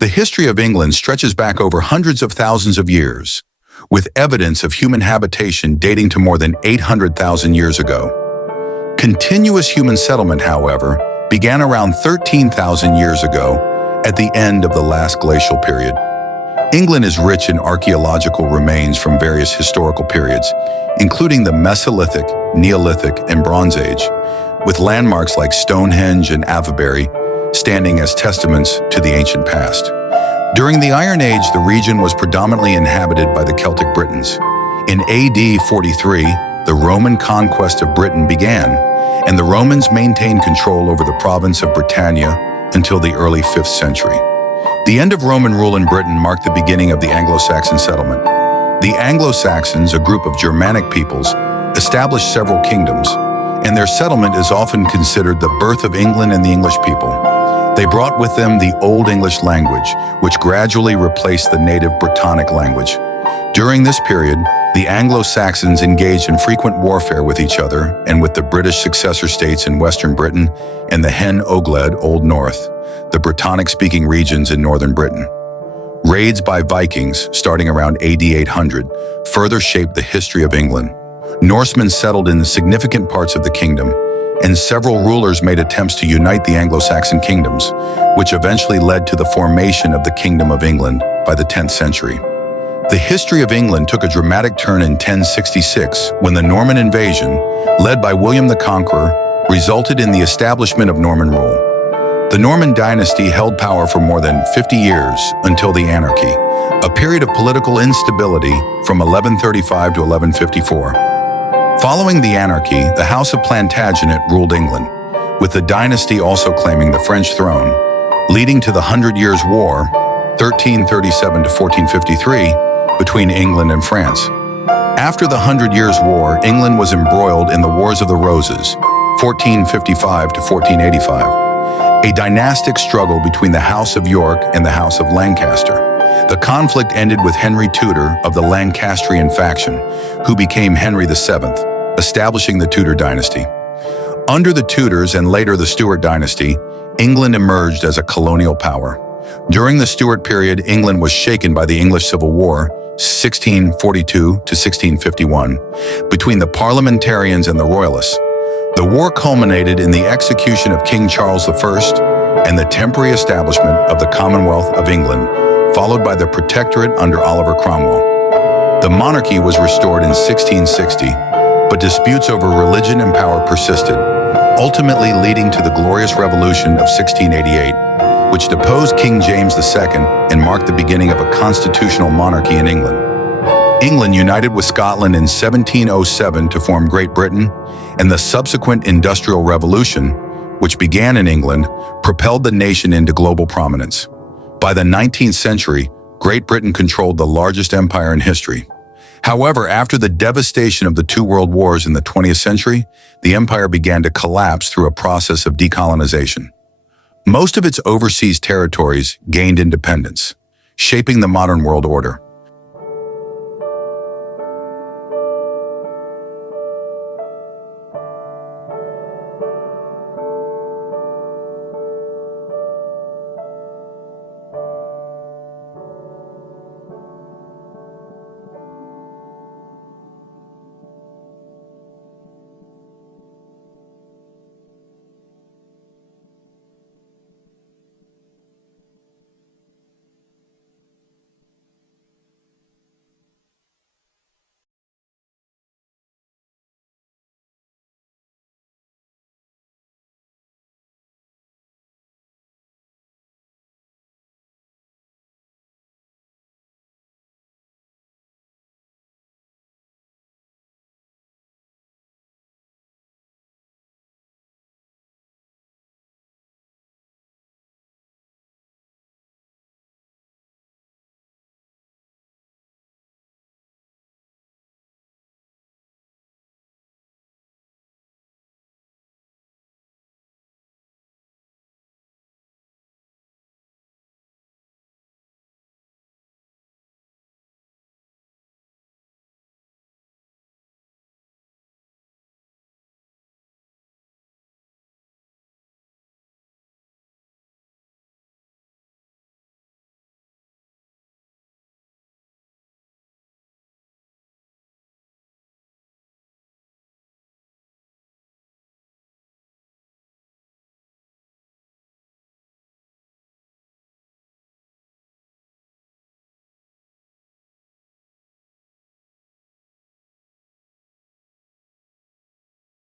The history of England stretches back over hundreds of thousands of years, with evidence of human habitation dating to more than 800,000 years ago. Continuous human settlement, however, began around 13,000 years ago at the end of the last glacial period. England is rich in archaeological remains from various historical periods, including the Mesolithic, Neolithic, and Bronze Age, with landmarks like Stonehenge and Avebury standing as testaments to the ancient past. During the Iron Age, the region was predominantly inhabited by the Celtic Britons. In AD 43, the Roman conquest of Britain began, and the Romans maintained control over the province of Britannia until the early 5th century. The end of Roman rule in Britain marked the beginning of the Anglo-Saxon settlement. The Anglo-Saxons, a group of Germanic peoples, established several kingdoms, and their settlement is often considered the birth of England and the English people. They brought with them the Old English language, which gradually replaced the native Brittonic language. During this period, the Anglo-Saxons engaged in frequent warfare with each other and with the British successor states in Western Britain and the Hen Ogledd Old North, the Brittonic-speaking regions in northern Britain. Raids by Vikings, starting around AD 800, further shaped the history of England. Norsemen settled in significant parts of the kingdom, and several rulers made attempts to unite the Anglo-Saxon kingdoms, which eventually led to the formation of the Kingdom of England by the 10th century. The history of England took a dramatic turn in 1066 when the Norman invasion, led by William the Conqueror, resulted in the establishment of Norman rule. The Norman dynasty held power for more than 50 years until the Anarchy, a period of political instability from 1135 to 1154. Following the Anarchy, the House of Plantagenet ruled England, with the dynasty also claiming the French throne, leading to the Hundred Years' War, 1337 to 1453, between England and France. After the Hundred Years' War, England was embroiled in the Wars of the Roses, 1455 to 1485, a dynastic struggle between the House of York and the House of Lancaster. The conflict ended with Henry Tudor of the Lancastrian faction, who became Henry VII, establishing the Tudor dynasty. Under the Tudors and later the Stuart dynasty, England emerged as a colonial power. During the Stuart period, England was shaken by the English Civil War, 1642 to 1651, between the parliamentarians and the royalists. The war culminated in the execution of King Charles I and the temporary establishment of the Commonwealth of England, followed by the Protectorate under Oliver Cromwell. The monarchy was restored in 1660, but disputes over religion and power persisted, ultimately leading to the Glorious Revolution of 1688, which deposed King James II and marked the beginning of a constitutional monarchy in England. England united with Scotland in 1707 to form Great Britain, and the subsequent Industrial Revolution, which began in England, propelled the nation into global prominence. By the 19th century, Great Britain controlled the largest empire in history. However, after the devastation of the two world wars in the 20th century, the empire began to collapse through a process of decolonization. Most of its overseas territories gained independence, shaping the modern world order.